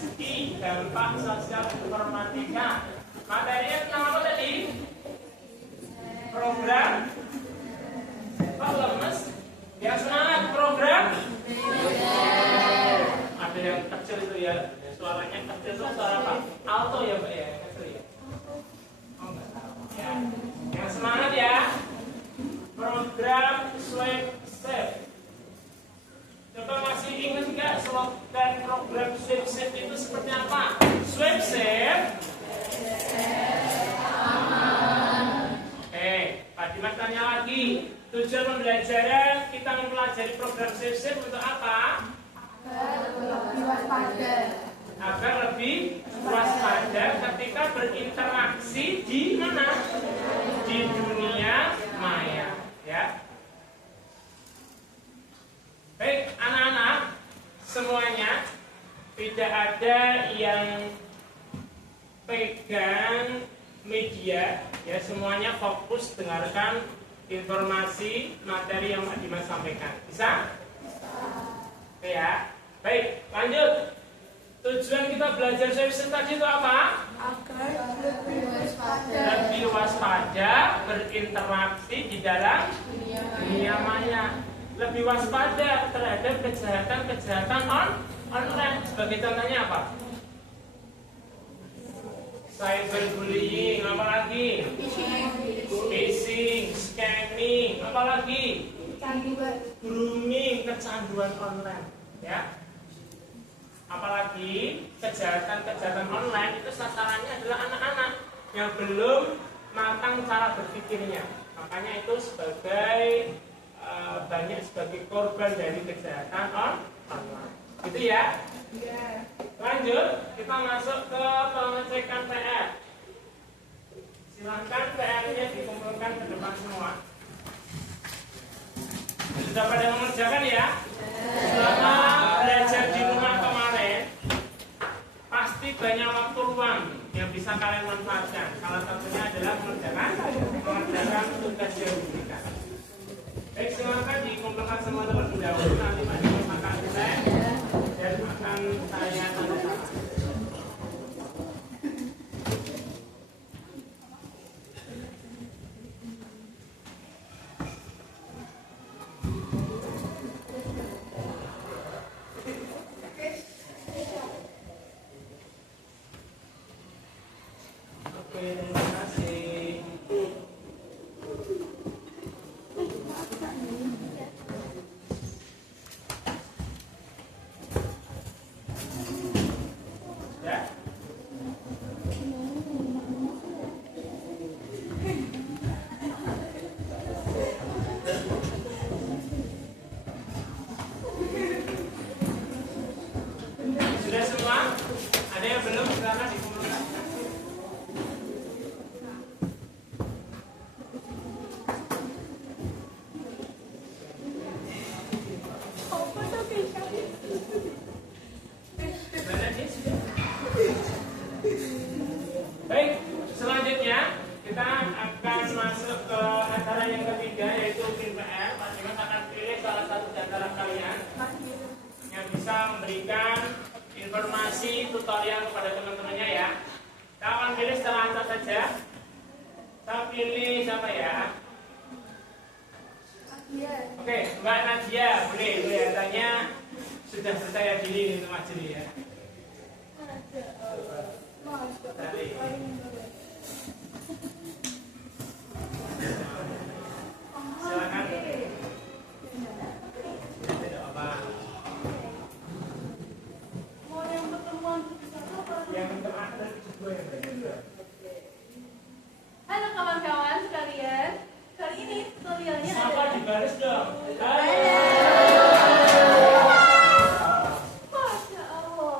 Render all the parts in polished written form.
SI, gampang sosial informatika. Materinya tentang apa tadi? Program. Kok lemes? Yang semangat program. Ada yang kecil itu ya, suaranya kecil itu suara apa? Alto ya Mbak ya, kecil ya. Oh enggak tahu. Ya. Yang semangat ya. Program SwapSafe. Coba masih ingat nggak slogan program SwapSafe itu seperti apa? SwapSafe. Pak Dimas tanya lagi. Tujuan pembelajaran kita mempelajari program SwapSafe untuk apa? Lebih waspada. Agar lebih waspada ketika berinteraksi di mana? Di dunia maya, ya. Baik, anak-anak semuanya, tidak ada yang pegang media, ya, semuanya fokus dengarkan informasi materi yang Pak Dimas sampaikan. Bisa? Oke ya. Baik, lanjut. Tujuan kita belajar SwapSafe tadi itu apa? Agar lebih waspada. Lebih waspada berinteraksi di dalam dunia maya. Lebih waspada terhadap kejahatan-kejahatan online. Sebagai contohnya apa? Cyberbullying, apalagi? Phishing, scamming, apalagi? Grooming, kecanduan online, ya. Apalagi kejahatan-kejahatan online itu sasarannya adalah anak-anak yang belum matang cara berpikirnya. Makanya itu sebagai banyak sebagai korban dari kejahatan online. Gitu ya? Iya. Lanjut, kita masuk ke pengecekan PR. Silakan PR-nya dikumpulkan ke depan semua. Sudah pada mengerjakan ya? Selama belajar di rumah kemarin, pasti banyak waktu luang yang bisa kalian manfaatkan. Salah satunya adalah mengerjakan tugas yang diberikan. Baik, silakan dikumpulkan semua terlebih dahulu. Nanti Pak Dimas akan cek dan akan saya tanda tangan. Oke, terima kasih. Ya. Sudah semua? Ada yang belum? Silakan dikumpulkan. Baik, selanjutnya kita akan masuk ke acara yang ketiga, yaitu bikin PR. Pak Dimas akan pilih salah satu di antara kalian yang bisa memberikan informasi tutorial kepada teman-temannya ya. Kita akan pilih secara acak saja. Kita pilih siapa ya? Oke, Mbak Nadia, boleh kelihatannya sudah percaya diri untuk maju ya. Silakan. Tidak apa. Yang terakhir juga yang berbeda. Halo kawan-kawan sekalian, kali ini tutorialnya Siapa di baris dong? Masya Allah.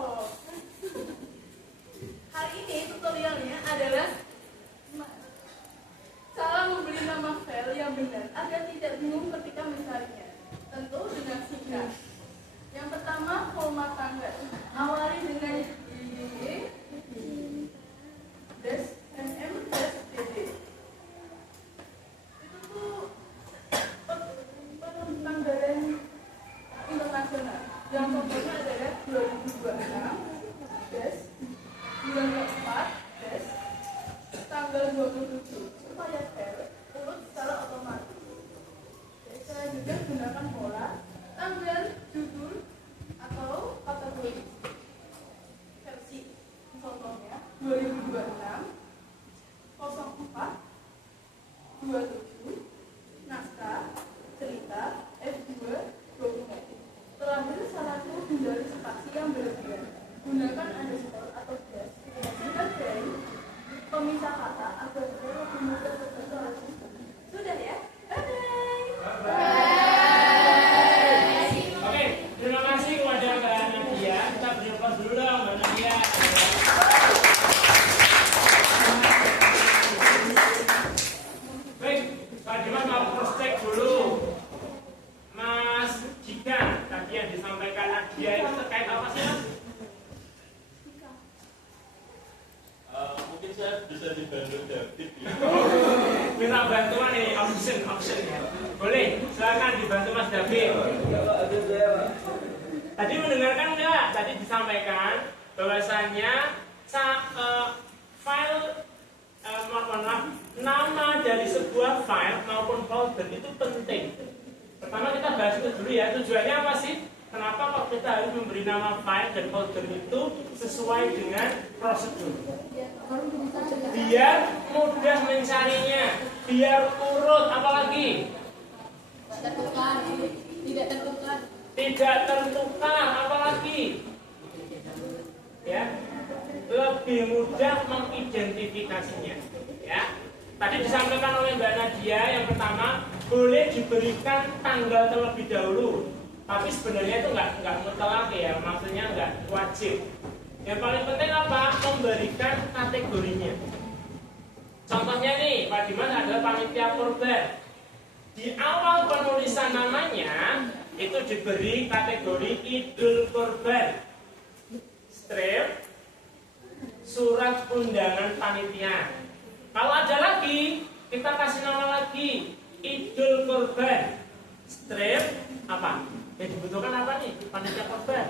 Gunakan underscore atau dash jika dari pemisah kata agar lebih mudah berarti. Sudah ya? Bye. Oke, terima kasih kepada Mbak Nadia. Kita berjumpa dulu dong Mbak Nadia. Baik, Pak Dimas mau cross check dulu. Mas Jika, tadi yang disampaikan Nadia itu terkait apa sih Mas? Mungkin saya bisa dibantu David ya. Minta bantuan nih, option ya. Boleh, silakan dibantu Mas David. Tadi mendengarkan enggak? Tadi disampaikan bahwasannya file nama dari sebuah file maupun folder itu penting. Pertama kita bahas itu dulu ya. Tujuannya apa sih? Kenapa kok kita harus memberi nama file dan folder itu sesuai dengan prosedur? Biar mudah mencarinya, biar urut, apalagi tidak tertukar, apalagi ya, lebih mudah mengidentifikasinya. Ya, tadi disampaikan oleh Mbak Nadia yang pertama boleh diberikan tanggal terlebih dahulu, tapi sebenarnya itu nggak mutlak ya, maksudnya nggak wajib. Yang paling penting apa? Memberikan kategorinya. Contohnya nih, Pak Dimas adalah panitia kurban. Di awal penulisan namanya itu diberi kategori Idul Kurban, strip, surat undangan panitia. Kalau ada lagi, kita kasih nama lagi Idul Kurban, strip apa? Yang dibutuhkan apa nih? Panitia kurban.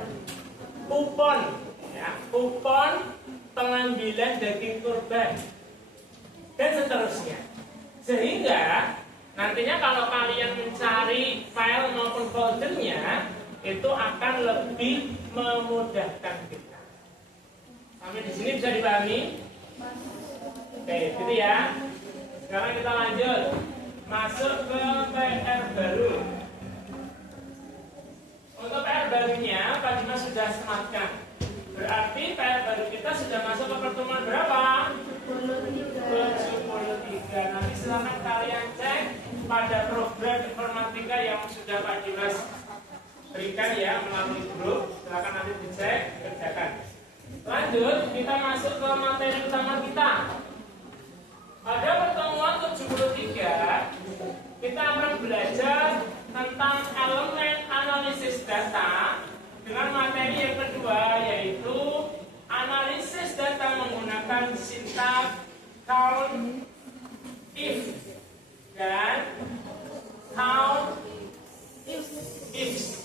Kupon, ya, kupon pengambilan daging kurban dan seterusnya. Sehingga nantinya kalau kalian mencari file maupun foldernya itu akan lebih memudahkan kita. Sampai di sini bisa dipahami? Oke, gitu ya. Sekarang kita lanjut masuk ke PR baru. Untuk PR barunya Pak Dimas sudah sematkan. Berarti PR baru kita sudah masuk ke pertemuan berapa? 73. Nanti silakan kalian cek pada program informatika yang sudah Pak Dimas berikan ya melalui grup. Silakan nanti dicek, kerjakan. Lanjut, kita masuk ke materi utama kita. Pada pertemuan 73, kita akan belajar tentang elemen analisis data dengan materi yang kedua, yaitu analisis data menggunakan sintaks count if dan count if.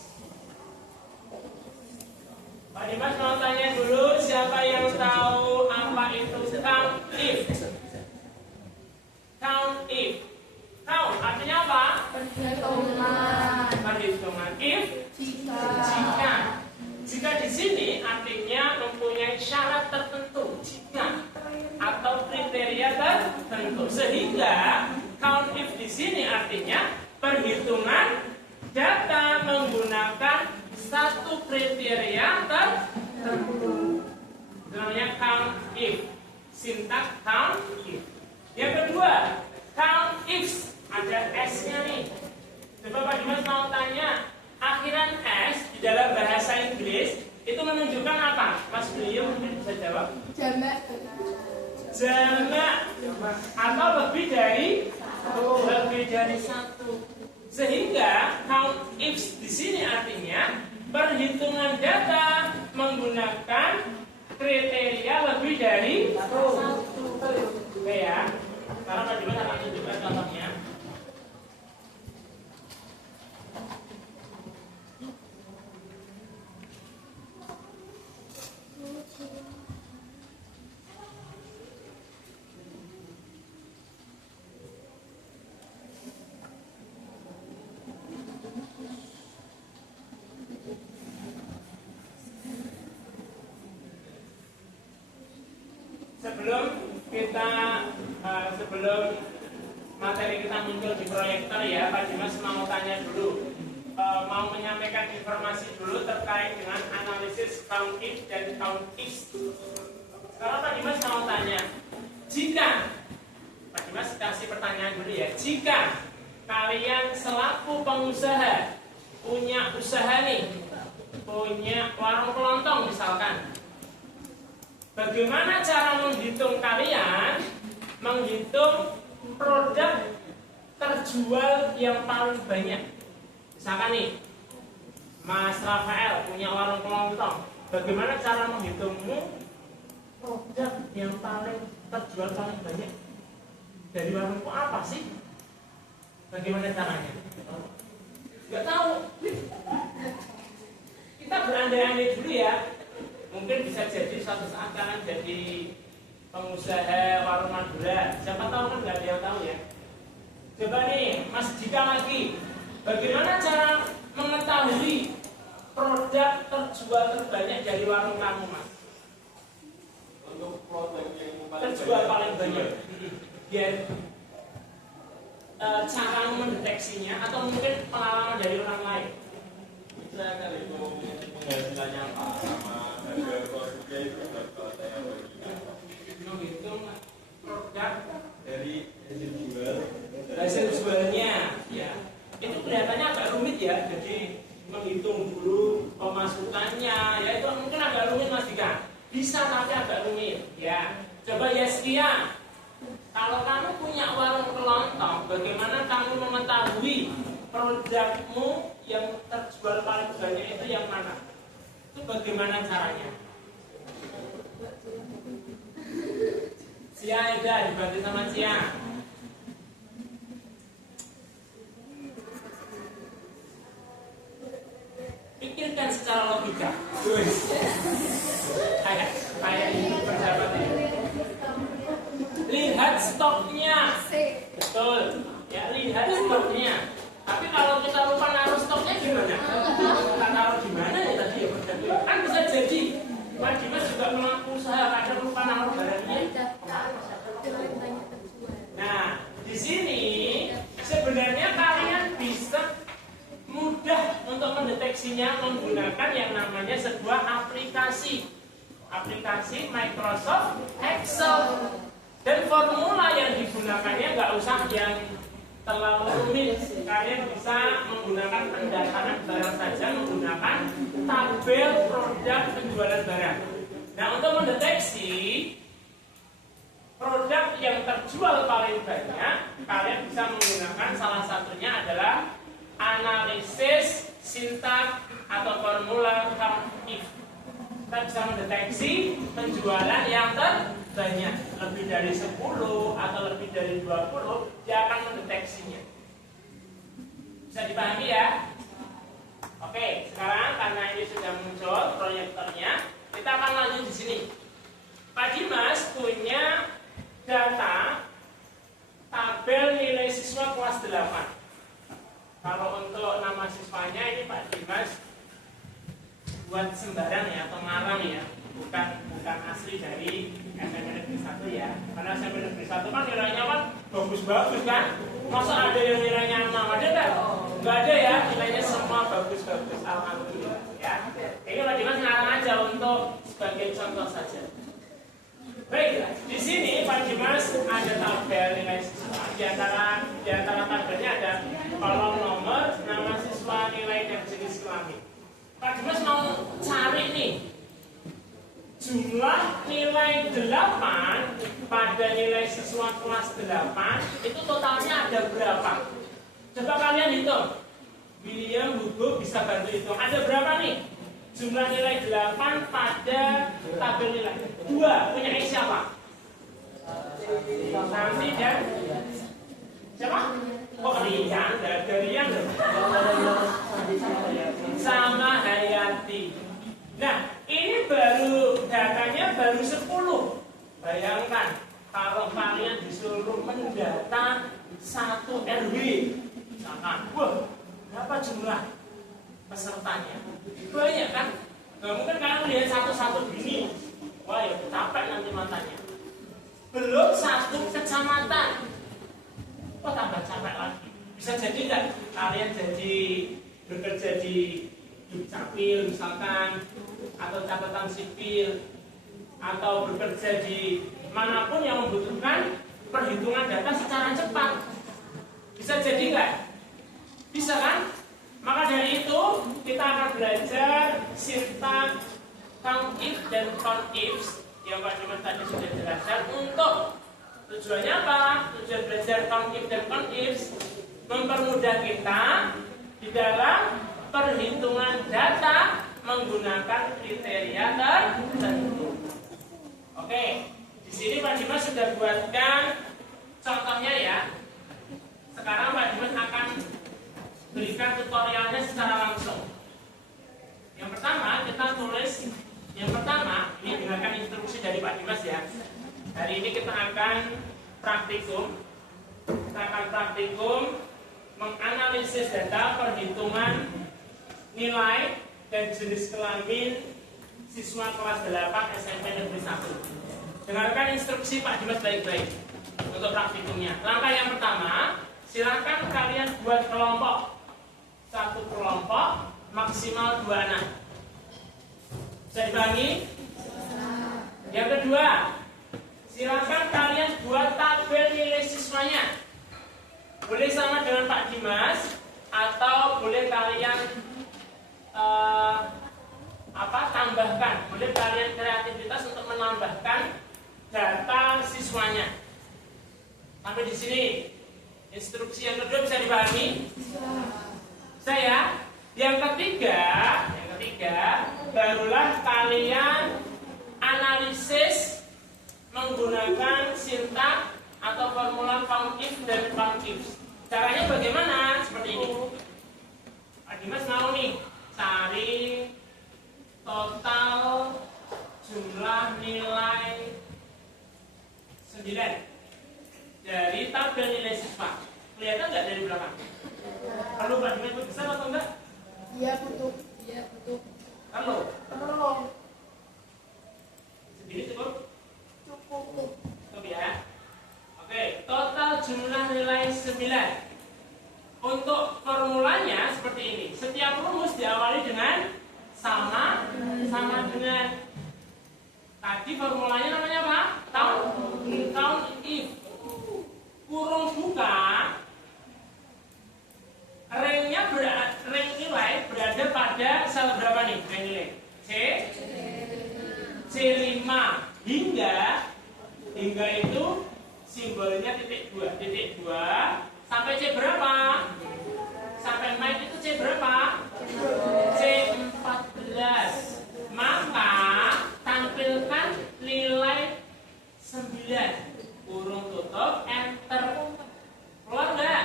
Pak Dimas mau tanya dulu, siapa yang tahu apa itu count if? Count if. Count artinya apa? Perhitungan. If jika. Jika di sini artinya mempunyai syarat tertentu, jika atau kriteria tertentu. Sehingga count if di sini artinya perhitungan data menggunakan satu kriteria tertentu. Itu namanya count if. Sintaks count if. Yang kedua, count ifs. Ada S-nya nih. Coba Pak Dimas mau tanya, akhiran S di dalam bahasa Inggris itu menunjukkan apa? Mas beliau mungkin bisa jawab. Jamak. Atau lebih dari satu. Sehingga count ifs di sini artinya perhitungan data menggunakan kriteria lebih dari satu. Oke ya. Sekarang Pak Dimas akan tunjukkan contohnya. Sebelum materi kita muncul di proyektor ya, Pak Dimas mau tanya dulu, mau menyampaikan informasi dulu terkait dengan analisis count if dan count is. Sekarang Pak Dimas mau tanya, jika Pak Dimas kasih pertanyaan dulu ya, jika kalian selaku pengusaha punya usaha nih, punya warung kelontong misalkan, bagaimana cara menghitung kalian menghitung produk terjual yang paling banyak? Misalkan nih, Mas Rafael punya warung kelontong, bagaimana cara menghitungmu produk yang paling terjual paling banyak dari warungku apa sih? Bagaimana caranya? Gak tahu. Kita berandai-andai dulu ya. Mungkin bisa jadi suatu saat kalian jadi pengusaha warung Madura. Siapa tahu kan nggak ada yang tahu ya. Coba nih, Mas Jika lagi. Bagaimana cara mengetahui produk terjual terbanyak dari warung kamu, Mas? Untuk produk yang Terjual paling banyak. Biar cara mendeteksinya atau mungkin pengalaman dari orang lain. Saya akan hitung penghasilannya apa sama harga produknya itu berapa saya bagikan. Menghitung produk Dari hasil jualnya, ya. Itu kelihatannya agak rumit ya. Jadi menghitung dulu pemasukannya, ya itu mungkin agak rumit Mas Dika. Bisa tapi agak rumit, ya. Coba Yeskia, kalau kamu punya warung kelontong, bagaimana kamu mengetahui produkmu yang terjual paling banyak itu yang mana? Itu bagaimana caranya? Cia Eda, dibantu sama Cia. Pikirkan secara logika. Kayak ini berjabat ini. Lihat stoknya. Betul. Ya, lihat stoknya. Tapi kalau kita lupa naruh stoknya gimana? Kita naruh di mana ya tadi ya? Kan bisa jadi Mas Dimas juga melakukan usaha kadang lupa naruh barangnya. Nah, di sini sebenarnya kalian bisa mudah untuk mendeteksinya menggunakan yang namanya sebuah aplikasi Microsoft Excel, dan formula yang digunakannya nggak usah yang terlalu rumit. Kalian bisa menggunakan pendataan barang saja menggunakan tabel produk penjualan barang. Nah, untuk mendeteksi produk yang terjual paling banyak, kalian bisa menggunakan salah satunya adalah analisis sintak atau formula count if. Kita bisa mendeteksi penjualan yang terbanyak, lebih dari 10 atau lebih dari 20, dia akan mendeteksinya. Bisa dipahami ya? Oke, sekarang karena ini sudah muncul proyektornya, kita akan lanjut di sini. Pak Dimas punya data tabel nilai siswa kelas 8. Kalau untuk nama siswanya ini Pak Dimas buat sembarang ya, atau ngarang ya, bukan asli dari SMP Negeri 1 ya. Karena SMP Negeri 1 kan nilainya kan bagus-bagus kan. Masa ada yang nilainya 6? Ada nggak? Nggak ada ya, nilainya semua bagus-bagus. Alhamdulillah ya. Ini Pak Dimas ngarang aja untuk sebagai contoh saja. Baik, di sini Pak Dimas ada tabel nilai siswa. Di antara tabelnya ada kolom nomor, nama siswa, nilai, dan jenis kelamin. Pak Dimas mau cari nih jumlah nilai 8 pada nilai siswa kelas 8 itu totalnya ada berapa? Coba kalian hitung. William, Hugo bisa bantu hitung. Ada berapa nih jumlah nilai 8 pada tabel nilai? 2, punya siapa? Nanti dan siapa? Oh, Rian, dari Rian sama Hayati. Nah, ini baru datanya baru 10. Bayangkan kalau kalian disuruh mendata 1 RW, misalkan, wah, berapa jumlah pesertanya? Banyak kan? Gak mungkin kalian lihat satu-satu gini. Wah, ya capek nanti matanya. Belum 1 kecamatan. Kok tambah capek lagi? Bisa jadi nggak kalian jadi bekerja di Dukcapil misalkan, atau catatan sipil, atau bekerja di manapun yang membutuhkan perhitungan data secara cepat. Bisa jadi nggak? Bisa kan? Maka dari itu kita akan belajar sintak count if dan count ifs yang Pak Dimas tadi sudah jelaskan. Untuk tujuannya apa? Tujuan belajar count if dan count ifs mempermudah kita di dalam perhitungan data menggunakan kriteria tertentu. Oke, di sini Pak Dimas sudah buatkan contohnya ya. Sekarang Pak Dimas akan berikan tutorialnya secara langsung. Yang pertama kita tulis, yang pertama ini dengarkan instruksi dari Pak Dimas ya. Hari ini kita akan praktikum. Kita akan praktikum menganalisis data perhitungan nilai dan jenis kelamin siswa kelas 8 SMP Negeri 1. Dengarkan instruksi Pak Dimas baik-baik untuk praktikumnya. Langkah yang pertama, silakan kalian buat kelompok. Satu kelompok maksimal 2 anak. Bisa dibagi? Yang kedua, silakan kalian buat tabel nilai siswanya. Boleh sama dengan Pak Dimas atau boleh kalian tambahkan. Boleh kalian kreativitas untuk menambahkan data siswanya. Sampai di sini. Instruksi yang kedua bisa dipahami? Saya. Yang ketiga, barulah kalian analisis menggunakan sintak atau formula count if dan count ifs. Caranya bagaimana? Seperti ini. Pak Dimas mau nih cari total jumlah nilai 9 dari tabel nilai siswa. Kelihatan nggak dari belakang? Perlu Pak Dimas besar atau enggak? Iya betul. Perlu. Tolong. Segini cukup? Cukup. Cukup ya. Oke, total jumlah nilai 9. Untuk formulanya seperti ini. Setiap rumus diawali dengan sama dengan. Tadi formulanya namanya apa? Count if. Kurung buka. Rank nilai berada pada sel berapa nih? Rank nilai C5 hingga itu simbolnya titik 2 sampai C berapa? Sampai main itu C berapa? C14. Maka tampilkan nilai 9 kurung tutup enter. Keluar nggak?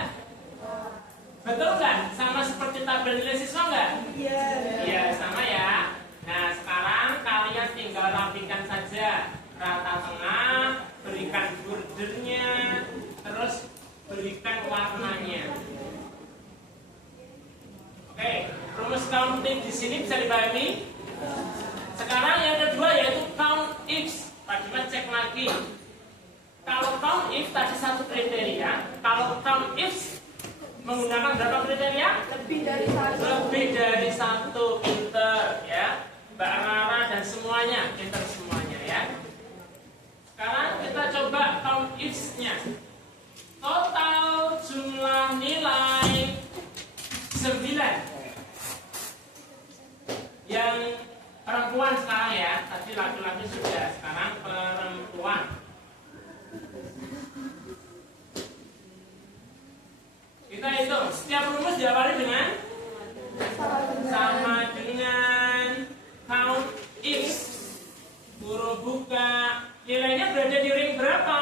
Betul nggak? Sama seperti tabel nilai siswa nggak? Iya. Iya, sama ya. Nah, sekarang kalian tinggal rapikan saja rata tengah, berikan bordernya, terus berikan warnanya. Oke, rumus counting di sini bisa dipahami. Sekarang yang kedua yaitu count ifs. Pak Dimas cek lagi. Kalau count if tadi satu kriteria, kalau count ifs menggunakan berapa kriteria? Lebih dari satu. Lebih dari satu, pinter ya. Mbak Rara dan semuanya, pinter semuanya ya. Sekarang kita coba count ifs-nya. Total jumlah nilai 9. Yang perempuan sekarang ya. Tadi laki-laki sudah, sekarang perempuan. Kita hitung, setiap rumus diawali dengan sama dengan count if. Huruf buka, nilainya berada di ring berapa?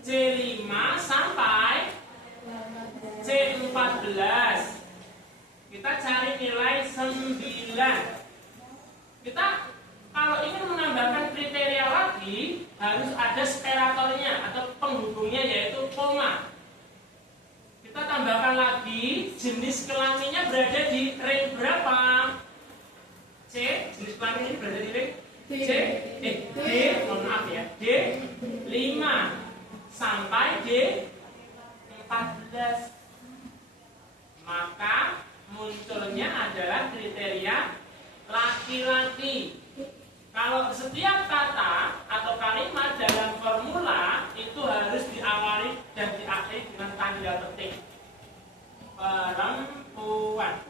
C5 sampai C14. Kita cari nilai 9. Kita kalau ingin menambahkan kriteria lagi harus ada separatornya atau penghubungnya yaitu koma. Kita tambahkan lagi jenis kelaminnya berada di ring berapa? Jenis kelamin ini berada di ring D, mohon maaf ya, D5 sampai D14. adalah kriteria laki-laki. Kalau setiap kata atau kalimat dalam formula itu harus diawali dan diakhiri dengan tanda petik. Perempuan,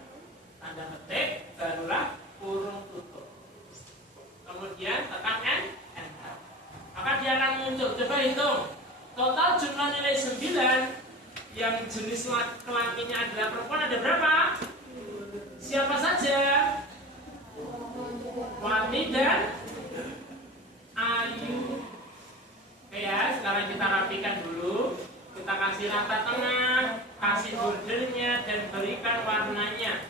tanda petik, barulah kurung tutup. Kemudian tekan enter. Maka dia akan muncul. Coba hitung. Total jumlah nilai 9 yang jenis kelaminnya adalah perempuan ada berapa? Siapa saja? Wati dan Ayu. Oke ya, sekarang kita rapikan dulu. Kita kasih rata tengah, kasih bordernya dan berikan warnanya.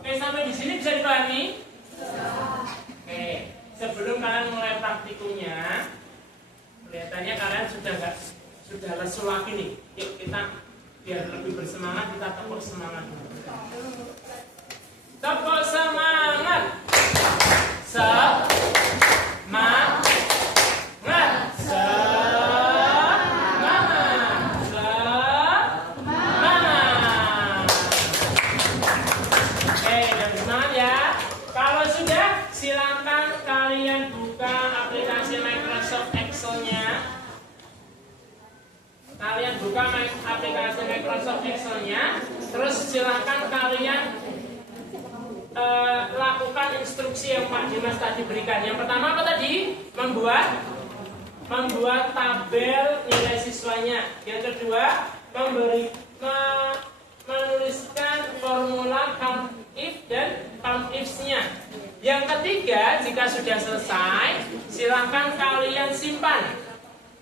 Oke, sampai di sini bisa dipahami? Oke, sebelum kalian mulai praktikumnya, kelihatannya kalian sudah lesu lagi nih. Yuk kita biar lebih bersemangat, kita tepuk semangat dulu. Tepuk semangat. Semangat. Kalian buka aplikasi Microsoft Excel-nya, terus silakan kalian lakukan instruksi yang Pak Dimas tadi berikan. Yang pertama apa tadi? Membuat tabel nilai siswanya. Yang kedua, menuliskan formula count if dan count ifs-nya. Yang ketiga, jika sudah selesai, silakan kalian simpan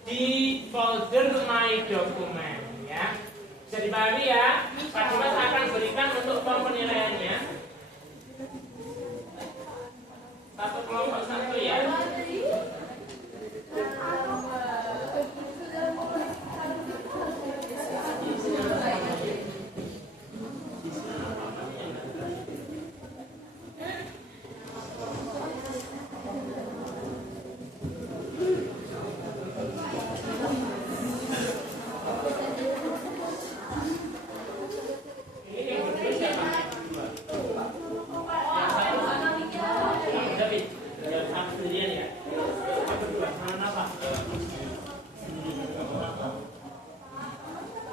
di folder My Document ya. Bisa dipahami ya. Pak Dimas akan berikan untuk form penilaiannya. Satu kelompok satu ya.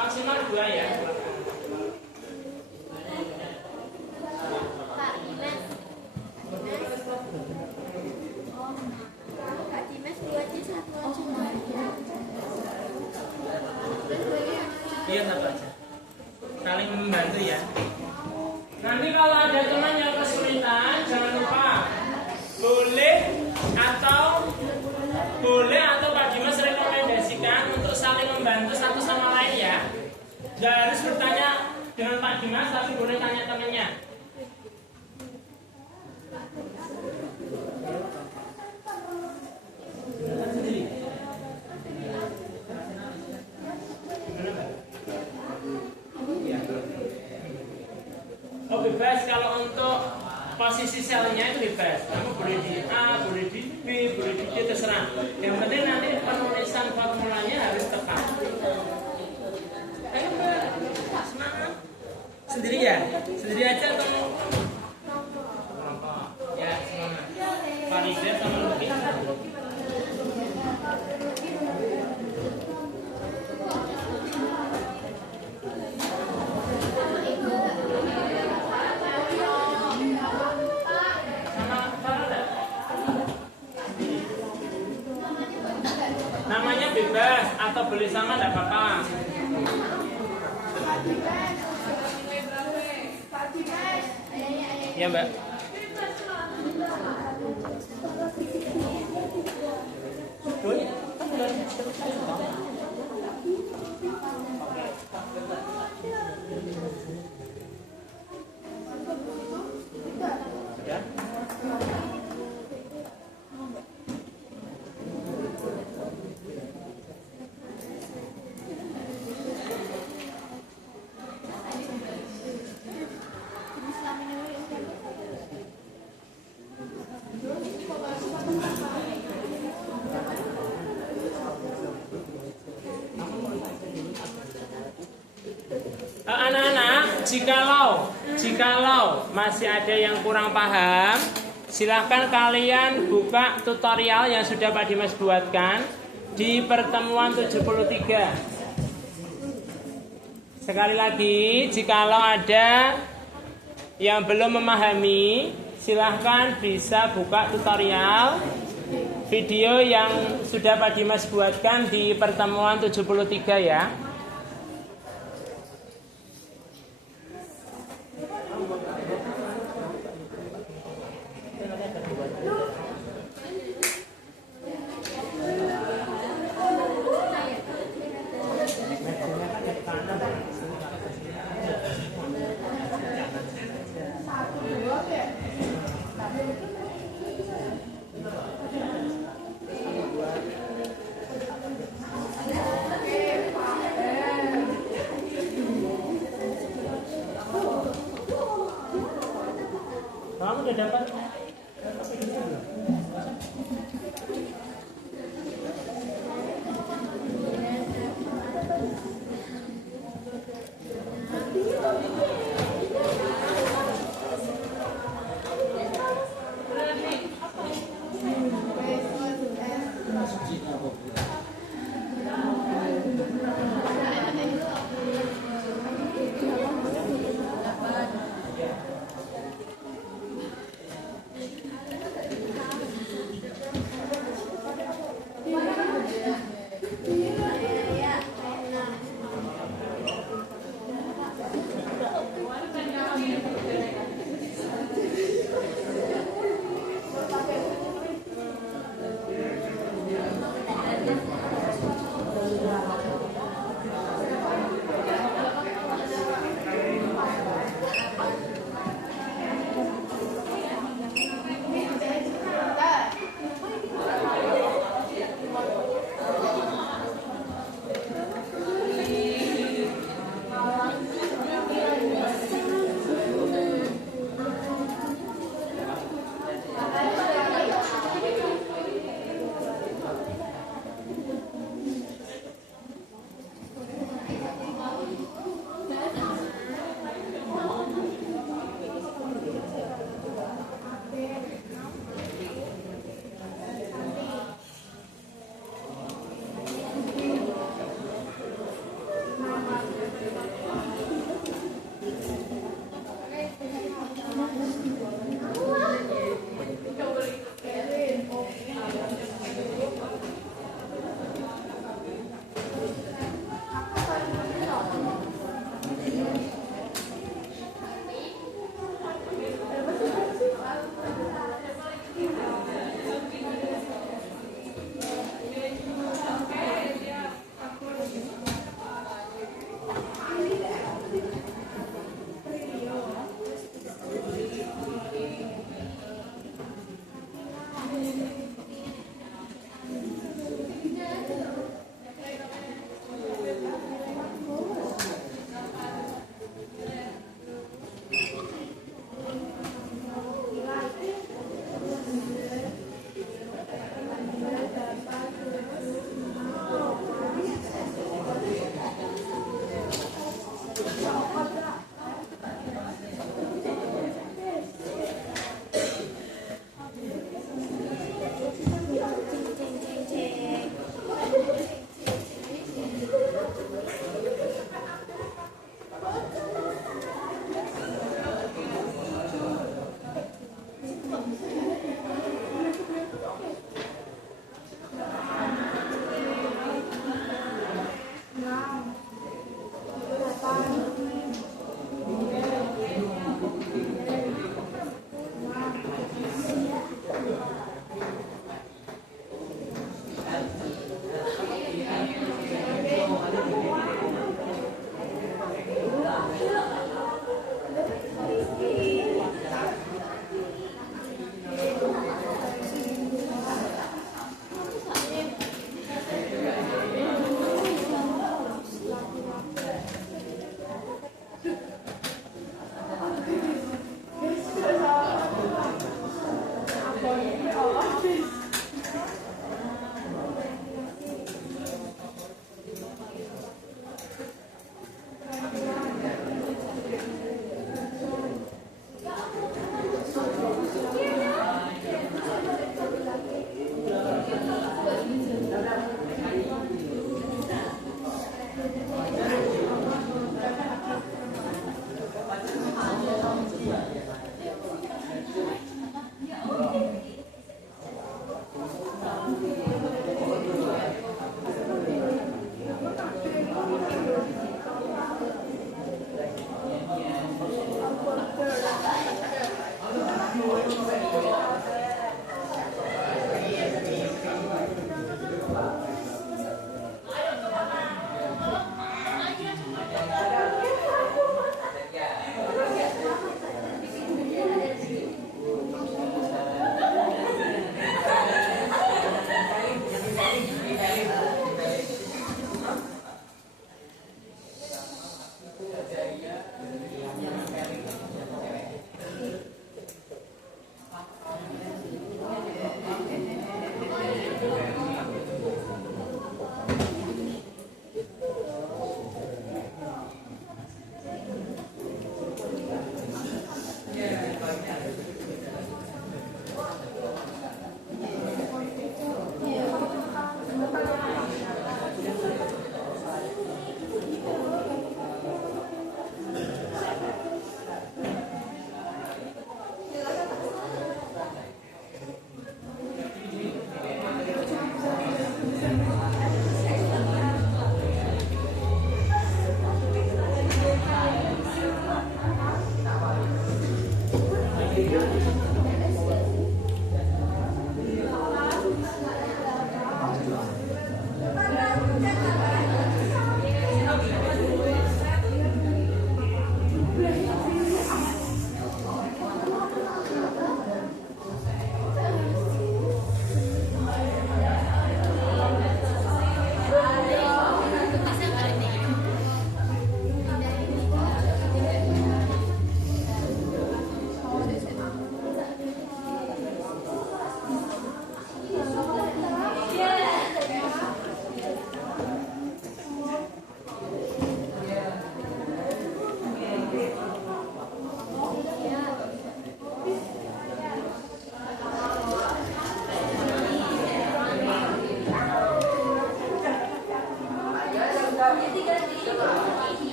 Maksimal 2 ya. Iya, satu aja. Saling membantu ya. Nanti kalau ada teman yang kesulitan, jangan lupa boleh atau Pak Dimas rekomendasikan untuk saling membantu satu sama lain ya. Nggak harus bertanya dengan Pak Dimas, tapi boleh tanya temannya. Oh bebas, kalau untuk posisi selnya itu bebas. Kamu boleh di A, boleh di B, boleh di C, terserah. Yang penting nanti penulisan formulanya harus tepat. Ayo Mbak, semangat. Sendiri ya? Sendiri aja atau ya, semangat. Farida sama Luki. Namanya bebas atau boleh sama enggak apa-apa. Ya Mbak. Sudah? Anak-anak, jikalau Jikalau masih ada yang kurang paham, silahkan kalian buka tutorial yang sudah Pak Dimas buatkan di pertemuan 73. Sekali lagi, jikalau ada yang belum memahami, silahkan bisa buka tutorial video yang sudah Pak Dimas buatkan di pertemuan 73 ya. Kamu udah dapat?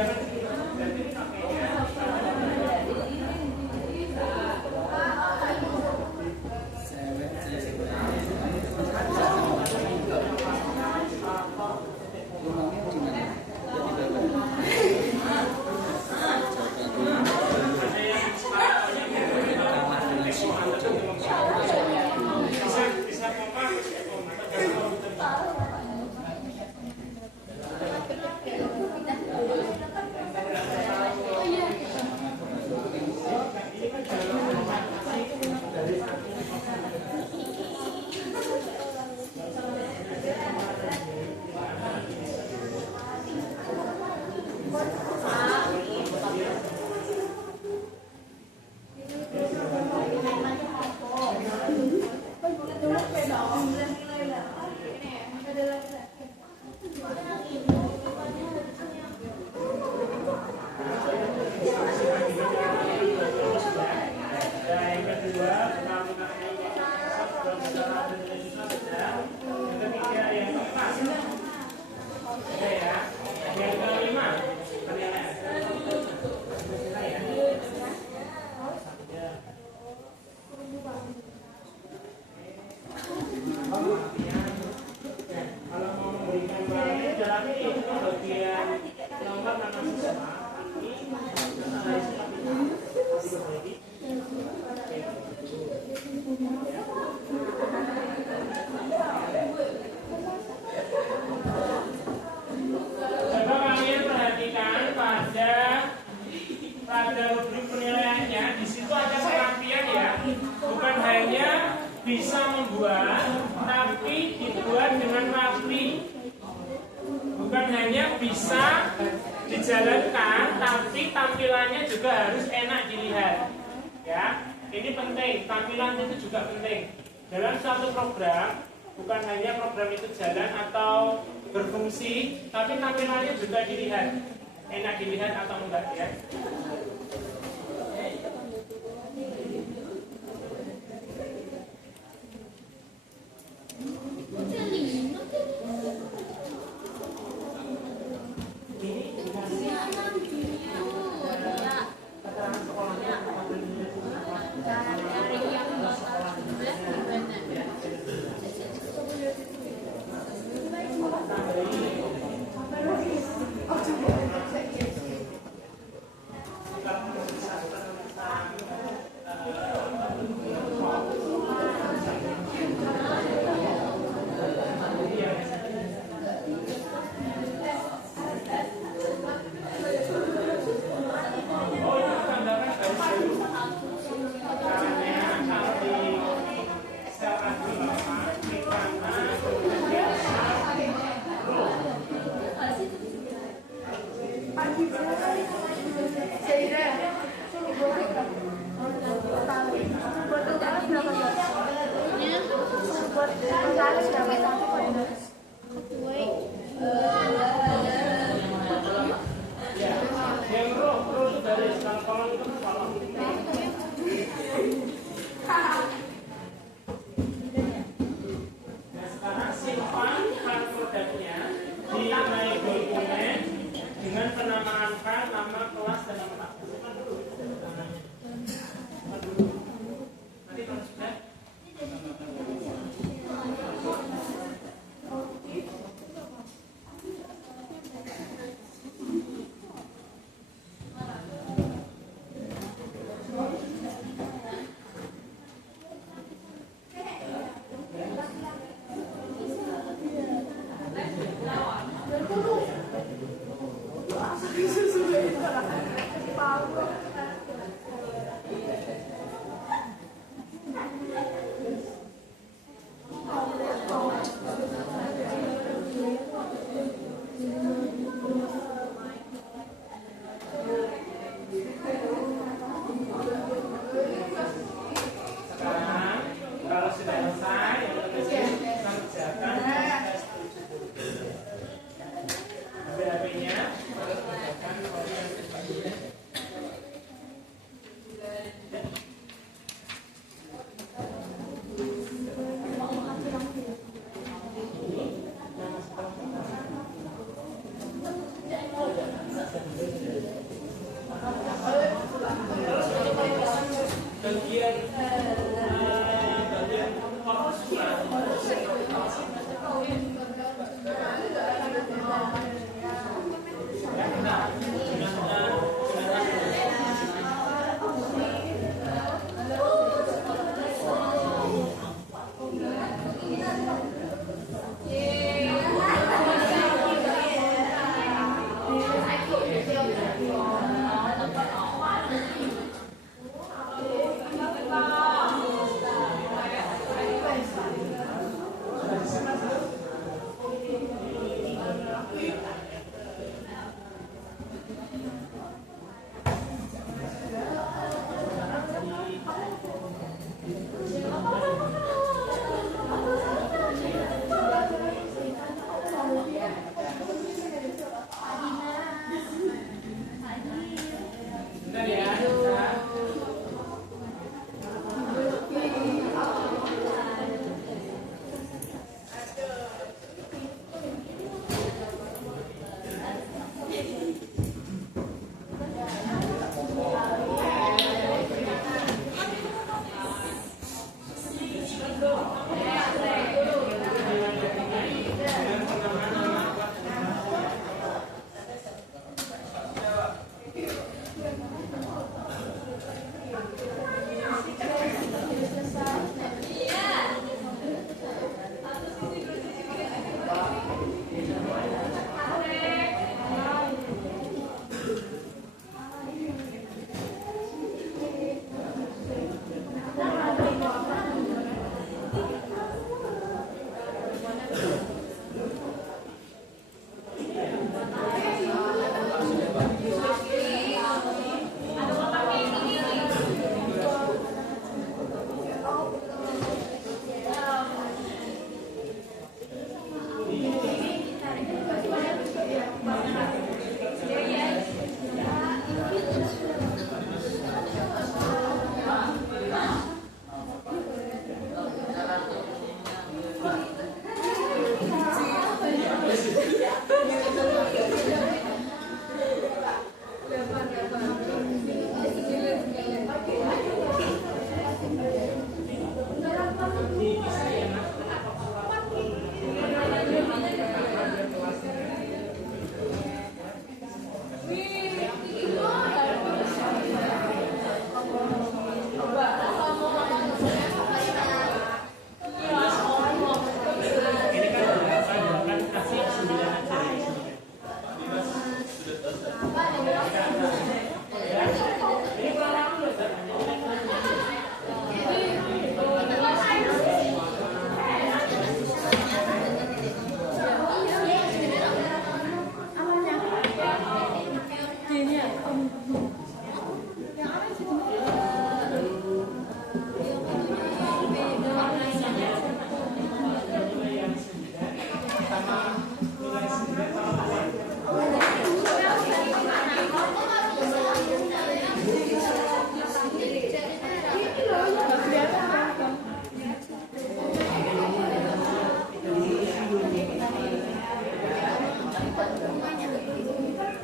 jangan jadi ini pakainya bisa pompa pada rubrik penilaiannya di situ ada perapian ya, bukan hanya bisa membuat, tapi dibuat dengan rapi. Bukan hanya bisa dijalankan, tapi tampilannya juga harus enak dilihat. Ya, ini penting. Tampilan itu juga penting dalam suatu program. Bukan hanya program itu jalan atau berfungsi, tapi tampilannya juga dilihat. Enak dilihat atau enggak ya?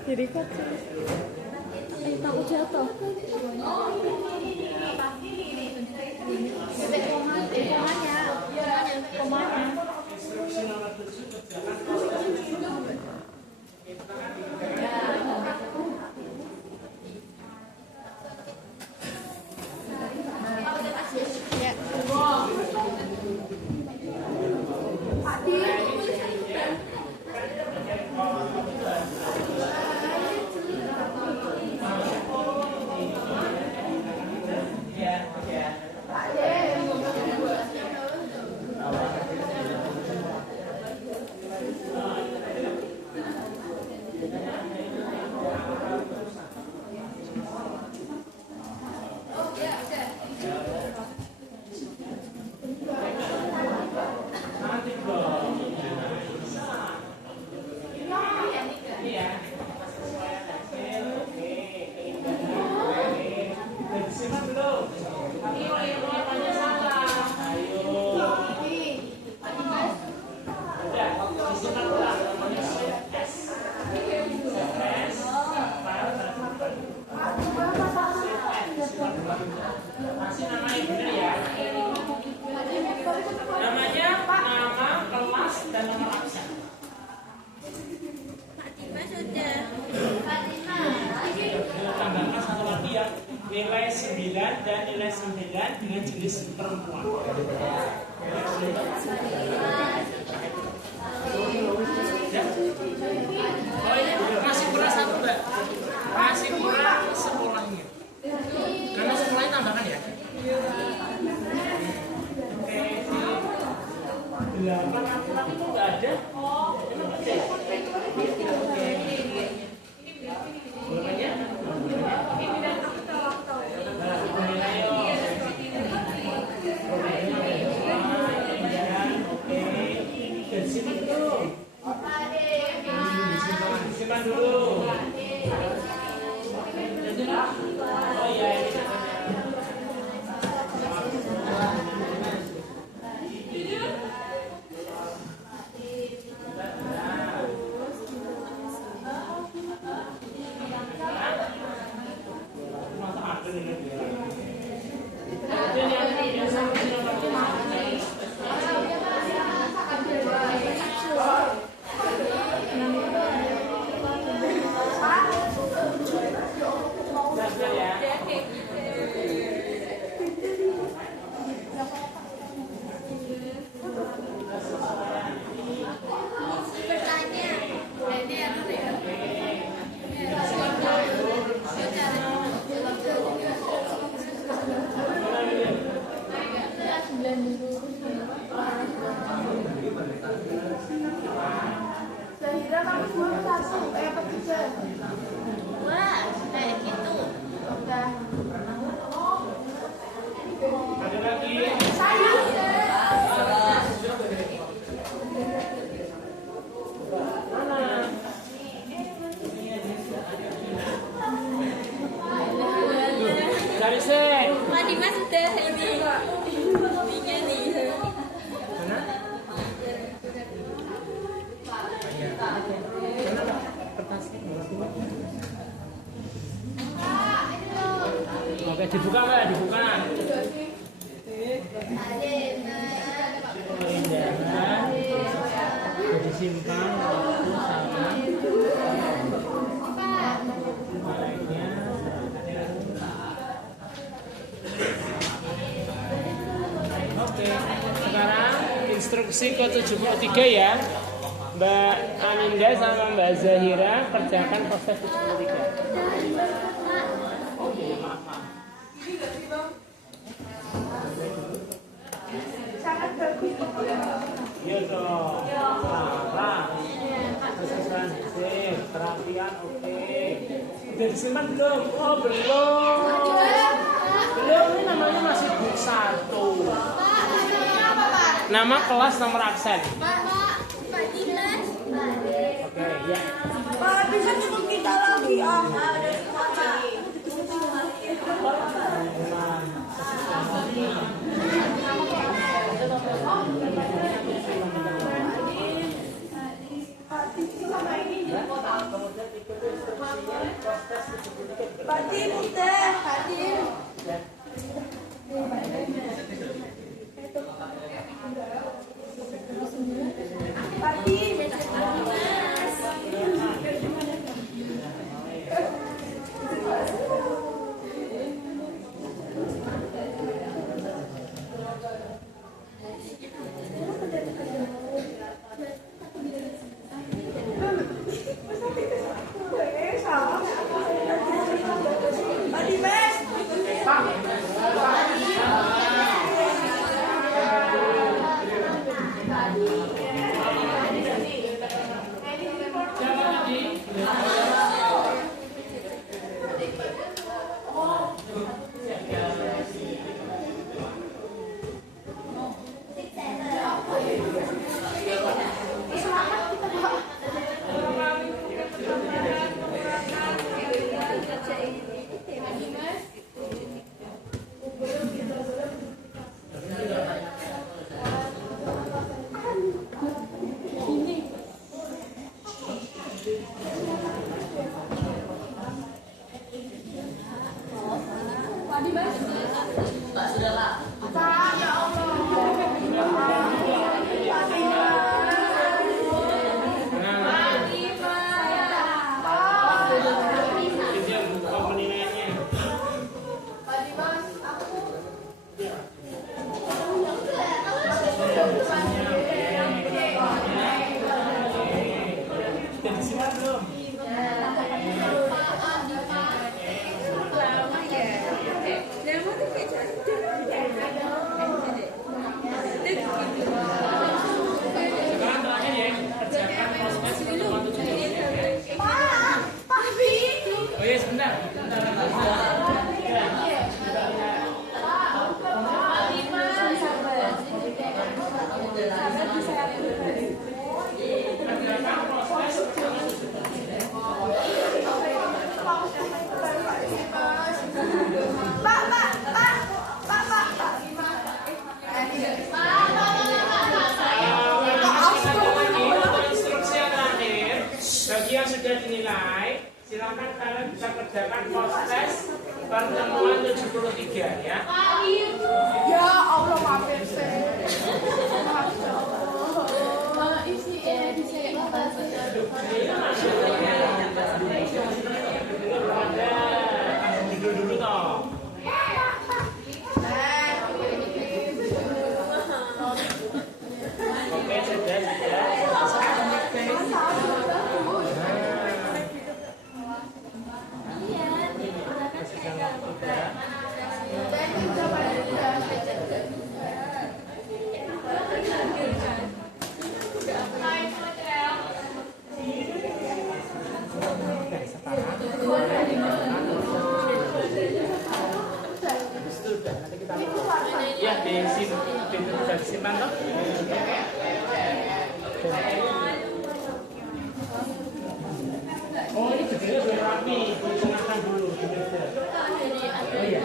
Jadi kok takut jatuh. Nilai 9 dan nilai 9 dengan jenis perempuan. Masih kurang satu, Mbak. Masih kurang sekolahnya. Karena sekolahnya tambahkan ya. Oke, 8 laki-laki itu nggak ada. Emang ada ya? Oke. Berapanya? Simpan dulu. Oh iya, ini. Garisnya. Pak Dimas udah ini. Ininya nih. Mana? Oke, dibuka nggak? Dibuka. Jangan disimpan waktu sama lainnya. Oke, sekarang instruksi ke-73 ya. Mbak Aninda sama Mbak Zahira kerjakan proses 73. Oh iya, maaf. Sangat bagus pokoknya. Iya dong. Salah. Kesusahan sip, perhatian oke. Udah disimpan belum? Oh belum. Belum, ini namanya masih buku 1. Nama kelas nomor absen. Pak Dimas. Oke, ya. Pak, bisa cukup kita lagi ah. Batin udah, Batin. Silakan kalian bisa kerjakan proses pertemuan 73 ya. Ya Allah, maafin saya. Duduk dulu toh. Oke, sudah. Ya, disimpan toh. Oh, ini Sebenarnya biar rapi, ditengahkan dulu. Oh iya.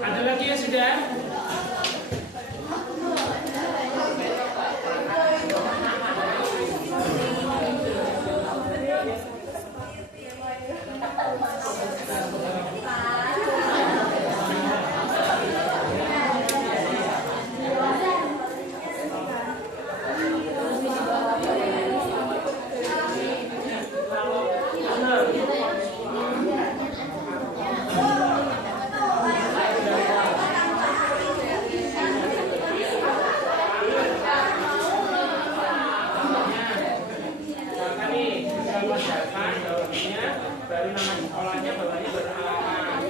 Ada lagi ya sudah? Baru nama sekolahnya, bawahnya baru halaman.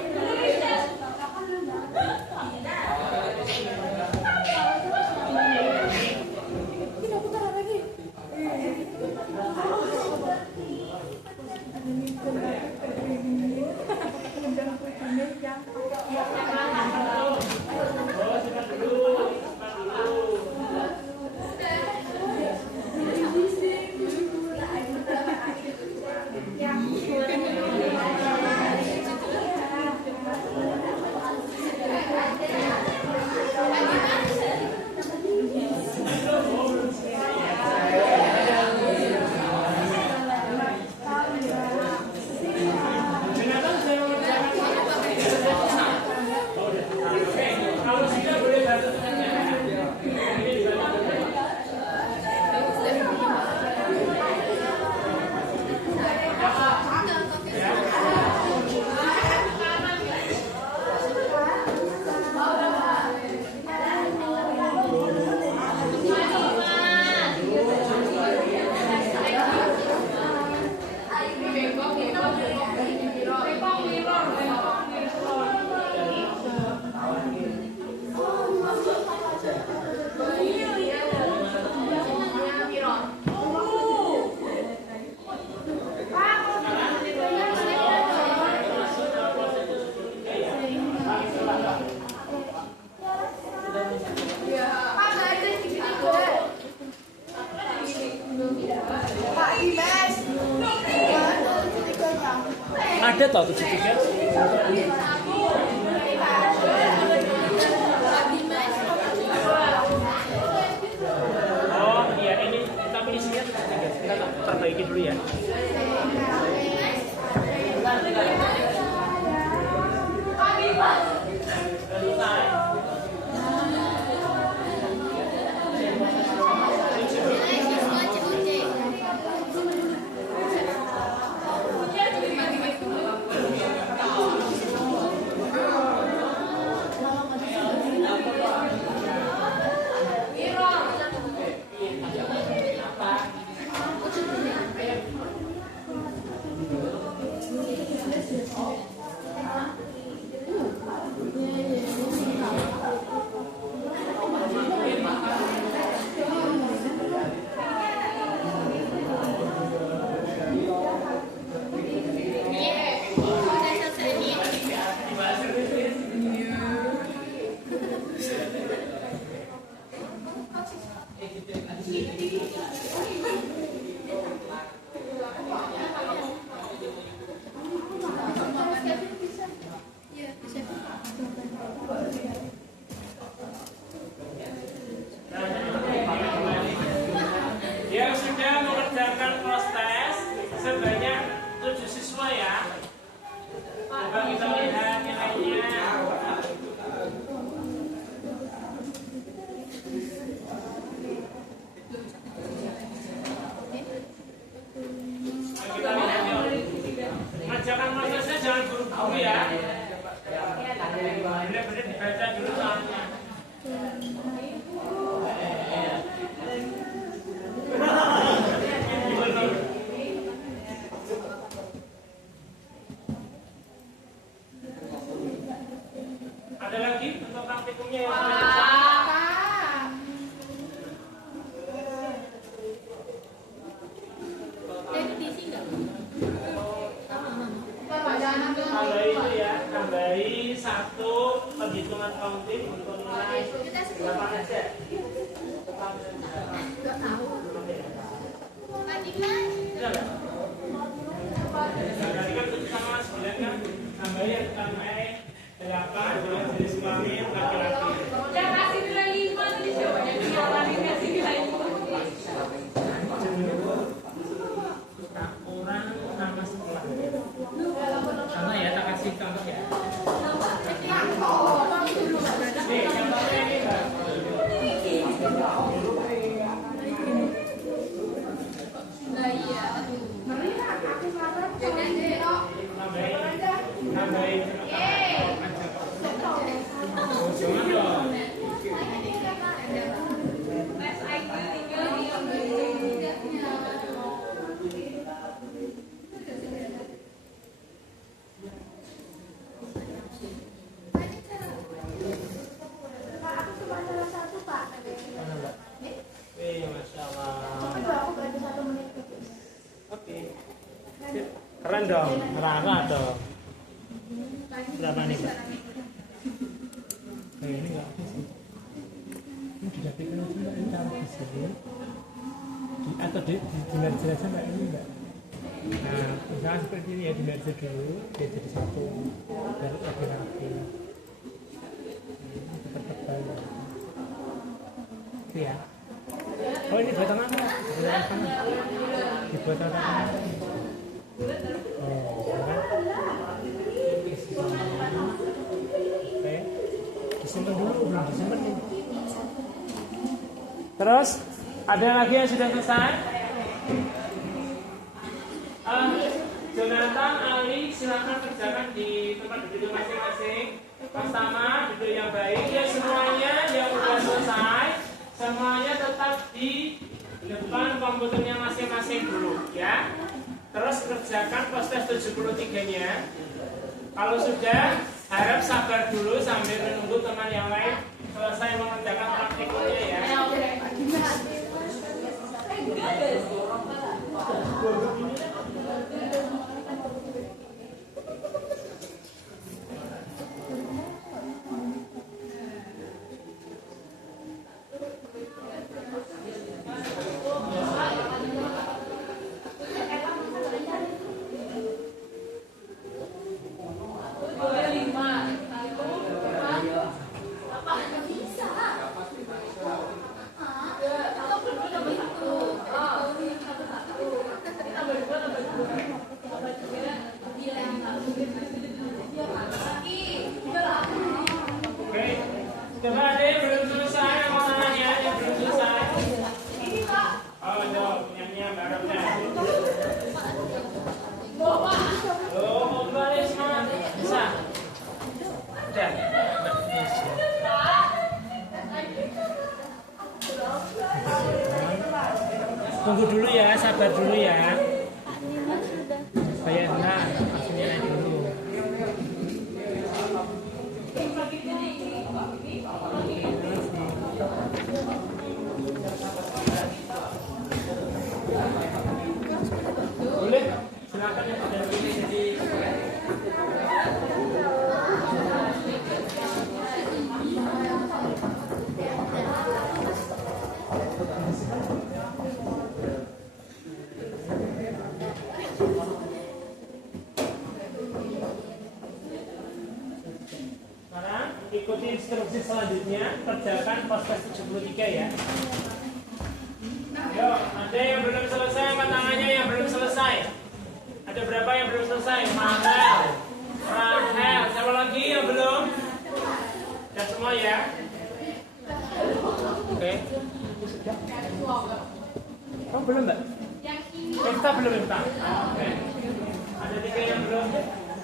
Ada tau 73. Oh iya ini tapi isinya 73. Kita perbaiki dulu ya. Yang sudah mengerjakan proses sebanyak 7 siswa ya. Coba kita lihat nilainya. Kita lihat yuk. Mengerjakan prosesnya jangan buru-buru ya. Benar-benar dibaca dulu soalnya. Tadi kan? Tadi kan 7 sama 9 kan? Tambahin tambah 8 dengan jenis kelamin laki-laki. Udah kasih nilai 5 tadi coba yang nyalain kasih nilai 5. Orang nama sekolah. Contoh ya, tak kasih contoh ya. Nih, contohnya ini Mbak. Nah iya. Jangan deh. Nambahin. Jangan dong. Tes IQ tinggal di Pak, aku cuma salah satu, Pak. Mana Mbak? Masya Allah. Coba aku bantu 1 menit. Oke. Keren dong, merana dong. Berapa nih Mbak? Ini enggak apa sih. Ini didapikan aja Mbak, ini taruh di sini. Atau jelas-jelasnya Mbak ini Mbak. Nah, misalnya seperti ini ya, dimerge dulu, dia jadi satu. Baru rapi-rapi. Tebal-tebal. Itu ya. Oh ini buatan apa? Buatan apa? Dibuat apa? Oh, kan? Oke. Disimpan dulu, belum disimpan nih. Terus, ada lagi yang sudah selesai? Jonathan, Ali, silakan kerjakan di tempat duduk masing-masing. Pertama, duduk yang baik. Ya semuanya yang sudah selesai, semuanya tetap di depan komputernya masing-masing dulu, ya. Terus kerjakan proses 73-nya. Kalau sudah, harap sabar dulu sambil menunggu teman yang lain selesai mengerjakan praktikumnya ya. Oke, coba ada yang belum selesai, mau nanya yang belum selesai. Oh, jawab punyanya Mbak Rabda. Oh, mau balik semangat, bisa. Udah. Tunggu dulu ya, sabar dulu ya. Supaya enggak hasilnya naik dulu. Boleh? Silakan yang sudah pilih jadi. Sekarang ikuti instruksi selanjutnya, kerjakan proses 73 ya. Yuk, ada yang belum selesai, angkat tangannya yang belum selesai. Ada berapa yang belum selesai? Rahel, siapa lagi yang belum? Sudah semua ya? Oke. Kamu belum Mbak? Kita belum minta. Oke. Ada 3 yang belum.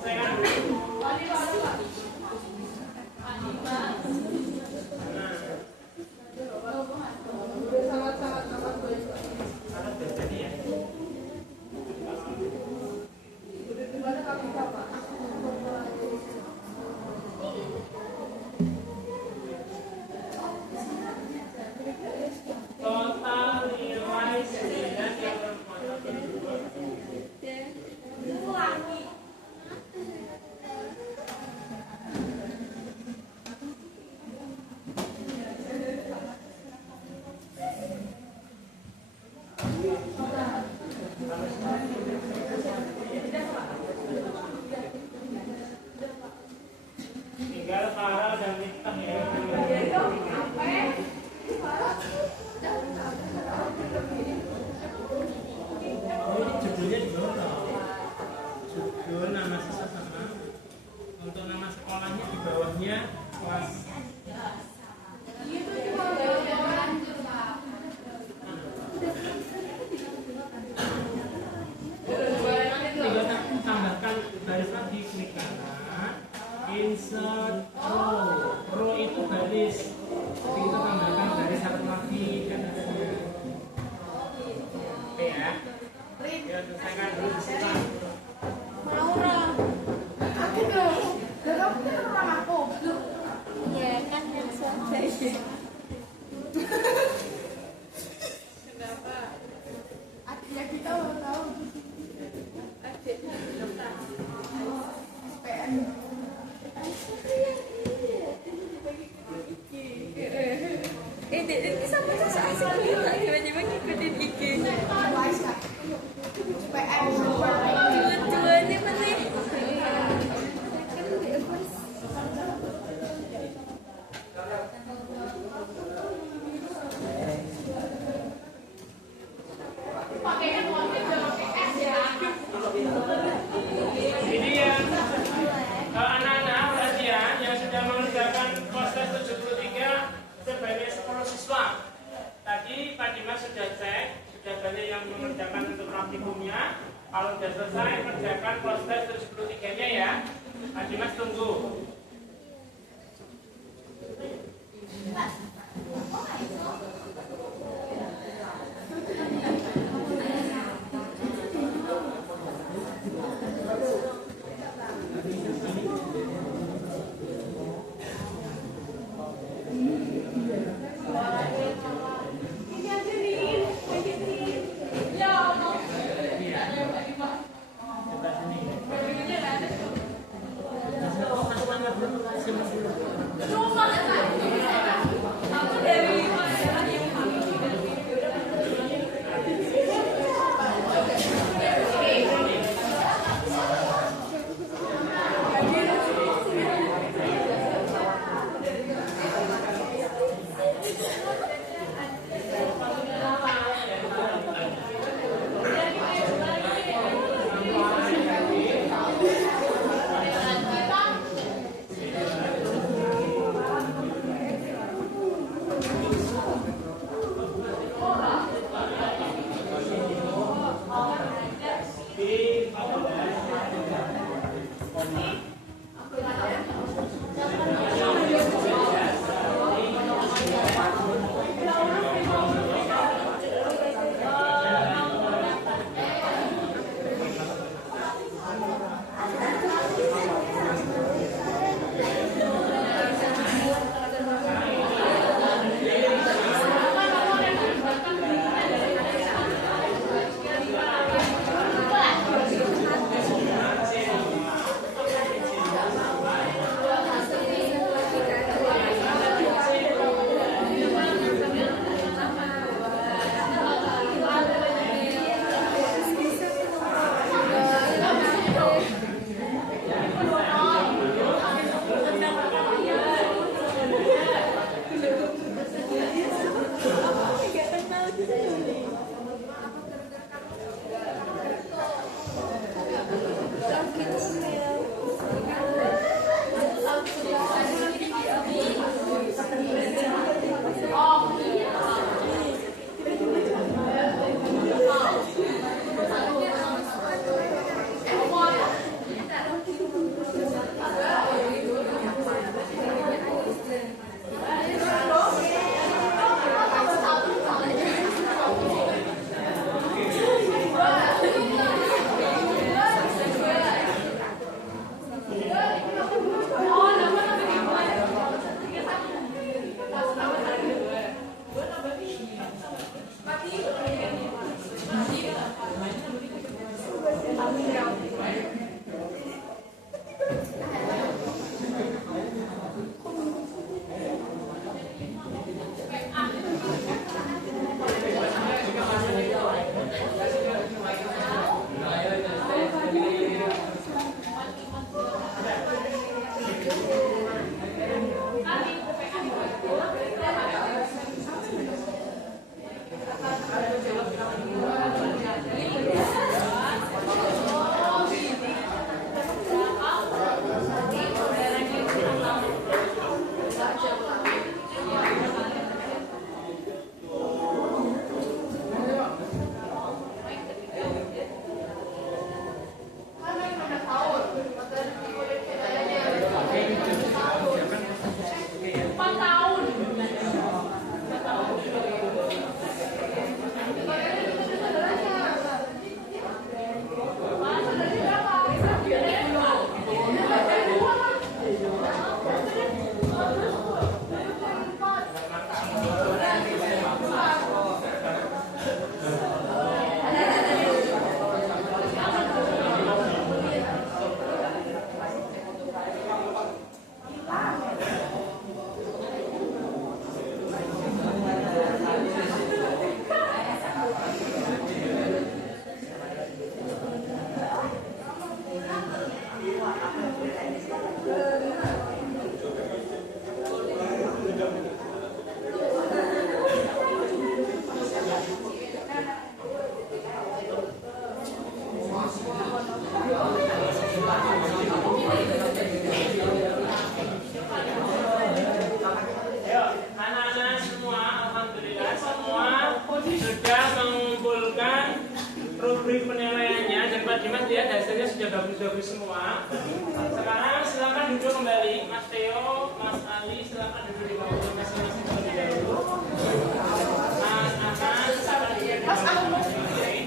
Saya kan belum. Total nilai 9 yang berkualitas 2. Ini sama tuh asik banget tiba-tiba ngikutin IG. Cuan-cuannya penting. Ini yang anak-anak perhatian yang sudah mengerjakan proses 73 sebanyak 10 siswa. Tadi Pak Dimas sudah cek, sudah banyak yang mengerjakan untuk praktikumnya. Kalau sudah selesai, kerjakan proses 73-nya ya. Pak Dimas tunggu. sudah mengumpulkan rubrik penilaiannya dan Pak Dimas lihat hasilnya sudah bagus-bagus semua. Sekarang silakan duduk kembali, Mas Theo, Mas Ali, silakan duduk di bawah masing-masing terlebih dahulu. Mas Aman, silakan duduk di bawah masing-masing.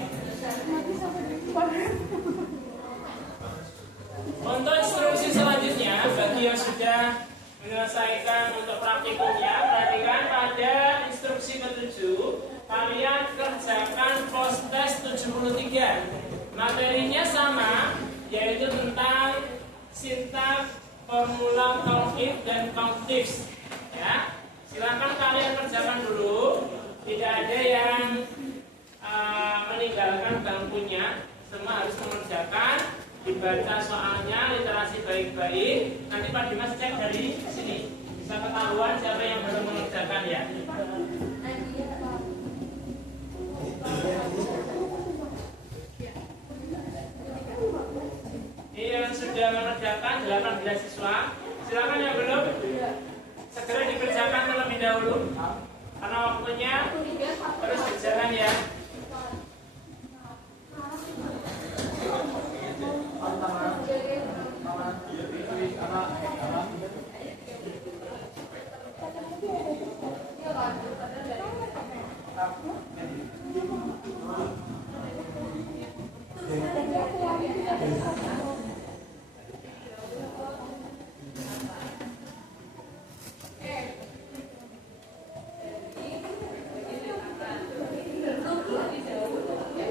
Untuk instruksi selanjutnya, bagi yang sudah menyelesaikan untuk praktikumnya, perhatikan pada instruksi ke-7, kalian kerjakan post test 73. Materinya sama, yaitu tentang sintaks, formula count if dan count ifs. Ya, silakan kalian kerjakan dulu. Tidak ada yang meninggalkan bangkunya, semua harus mengerjakan. Dibaca soalnya, literasi baik-baik. Nanti Pak Dimas cek dari sini, bisa ketahuan siapa yang belum mengerjakan ya. Yang sudah mengerjakan 18 siswa, silakan yang belum segera dikerjakan terlebih dahulu karena waktunya terus berjalan ya.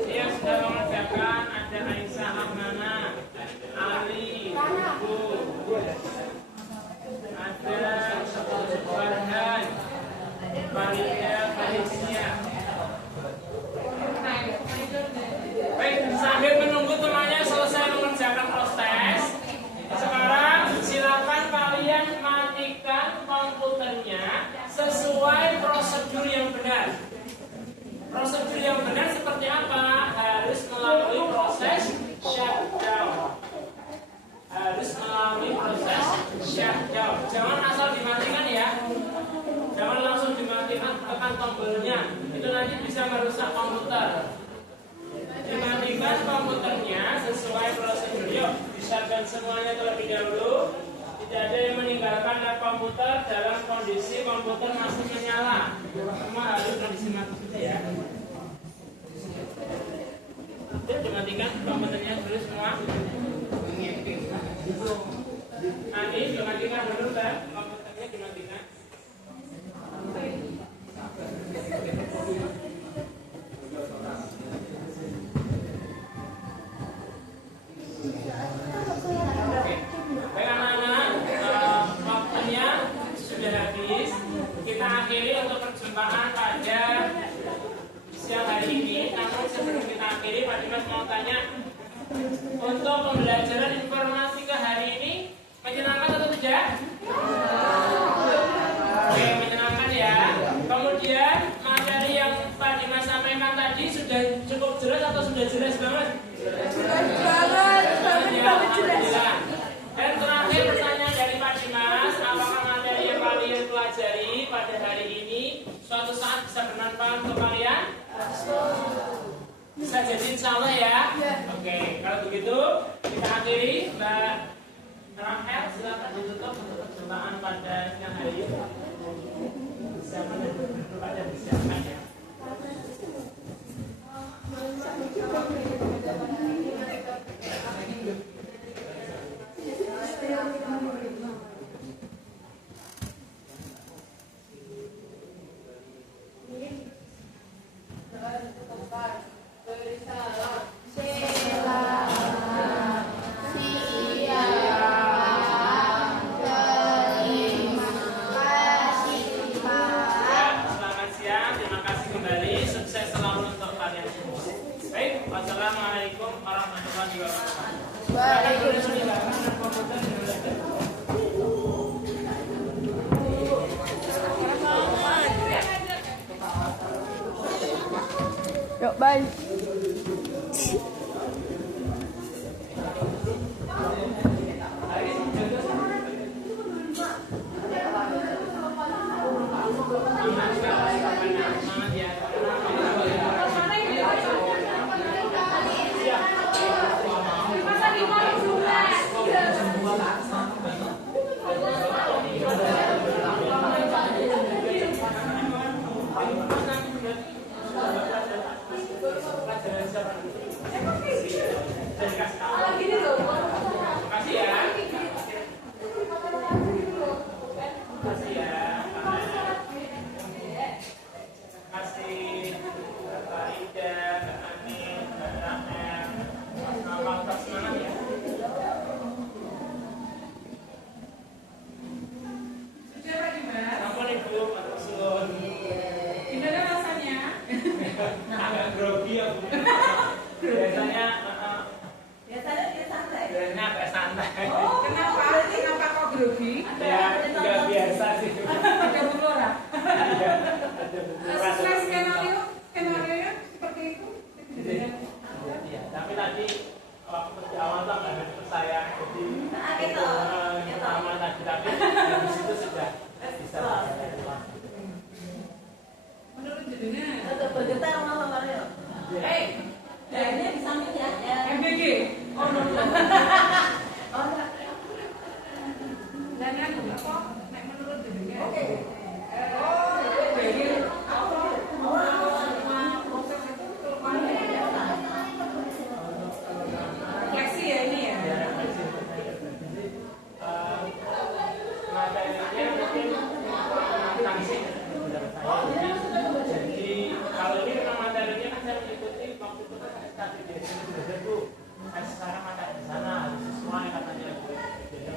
Yang sudah mengerjakan ada Aisyah Ahmana, Ali, Ibu, ada Farhan, Farida, Faricia. Baik, sambil menunggu temannya selesai mengerjakan proses, sekarang silakan kalian matikan komputernya sesuai prosedur yang benar. Prosedur yang benar seperti apa? Harus melalui proses shutdown. Harus melalui proses shutdown. Jangan asal dimatikan ya. Jangan langsung dimatikan, tekan tombolnya. Itu nanti bisa merusak komputer. Dimatikan komputernya sesuai prosedur. Yuk, di-shutdown semuanya terlebih dahulu. Tidak ada yang meninggalkan lab komputer dalam kondisi komputer masih menyala. Semua harus kondisi mati saja ya. Dimatikan komputernya dulu semua. Nanti dimatikan dulu kan, komputernya dimatikan. Kita akhiri untuk perjumpaan pada siang hari ini. Namun sebelum kita akhiri, Pak Dimas mau tanya, untuk pembelajaran informatika hari ini menyenangkan atau tidak? Oke, menyenangkan ya. Kemudian materi yang Pak Dimas sampaikan tadi sudah cukup jelas atau sudah jelas banget? Jelas banget, Alhamdulillah. Dan terakhir pertanyaan dari Pak Dimas, apakah materi yang kalian pelajari pada hari ini suatu saat bisa bermanfaat untuk kalian? Bisa jadi insya Allah ya? Oke, kalau begitu kita akhiri. Mbak Rahel, silakan ditutup untuk perjumpaan pada siang hari ini. Siapa yang pada disiapkan ya? Wassalamualaikum warahmatullahi wabarakatuh. Yuk, bye. Semangat ya. lanjut. Pelajaran siapa? Dan kasih tahu. Gini loh, Makasih ya. Makasih ya. Kasih Kak Ida, Kak Ani, Kak Rahel, Pak Ustaz semangat ya. Ampun Ibu, matur suwun. Gimana rasanya? Agak grogi aku. Biasanya biasanya agak santai. Kenapa? Kenapa kok grogi? Ya, nggak biasa sih. Ada bunga. Iya, ada beberapa. Sesuai skenario seperti itu. Iya, tapi tadi waktu di awal tuh agak deket saya, jadi itu pertama tadi, tapi dari situ sudah bisa. Menurut jenengan. MBG. Oh, no. Dan yang apa? Nek menurut jenengan. Dari proses itu refleksi ya ini ya. Ya, refleksi. Jadi materinya mungkin tentang sih menurut saya. Jadi kalau ini memang materinya kan saya mengikuti waktu itu kan tadi di sini sudah Bu. Saya sekarang materi di sana harus sesuai katanya Bu. Jadi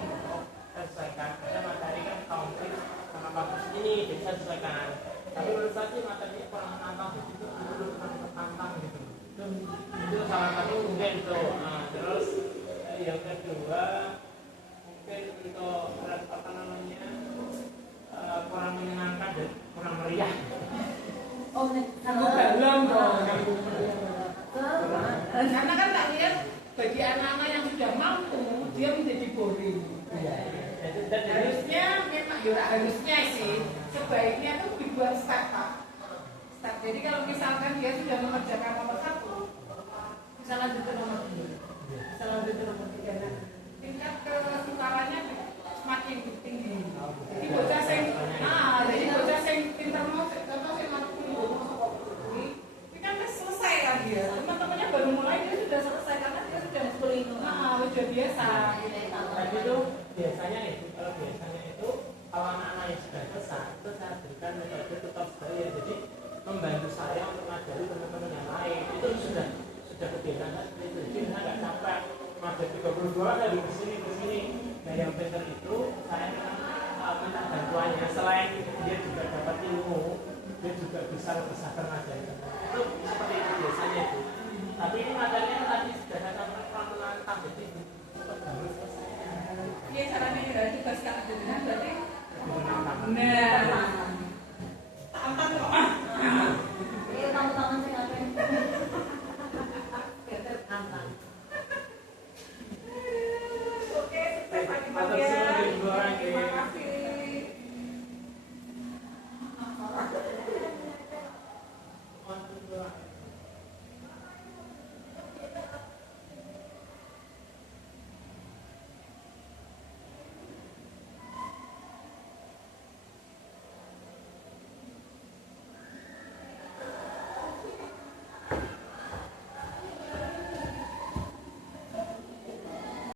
saya sesuaikan. Ada materi kan konflik sama bagus ini, jadi saya sesuaikan. Tapi menurut saya sih materinya kurang nantang begitu, perlu nantang gitu. Itu salah satu mungkin itu. Nah, terus yang kedua mungkin untuk apa namanya kurang menyenangkan dan kurang meriah. Belum dong. Karena kan tak lihat bagi anak-anak yang sudah mampu dia menjadi boring. Dan Harusnya memang harusnya sih sebaiknya tuh dibuat step. Jadi kalau misalkan dia sudah mengerjakan nomor 1, bisa lanjut ke nomor 2, bisa lanjut ke nomor 3. Nah, tingkat kesukarannya semakin tinggi. Jadi bocah sing pintar mau contoh sing mampu ini kan selesai kan dia. Teman-temannya baru mulai dia sudah selesai karena dia sudah sudah biasa. Tapi itu biasanya itu kalau anak-anak yang sudah besar itu saya berikan metode tutor saya, jadi membantu saya untuk mengajari teman-teman yang lain. Itu sudah kebiasaan seperti itu. Jadi saya nggak capek ngajar 32 dari kesini. Nah yang pintar itu saya minta bantuannya, selain dia juga dapat ilmu, dia juga bisa lebih sabar ngajarin.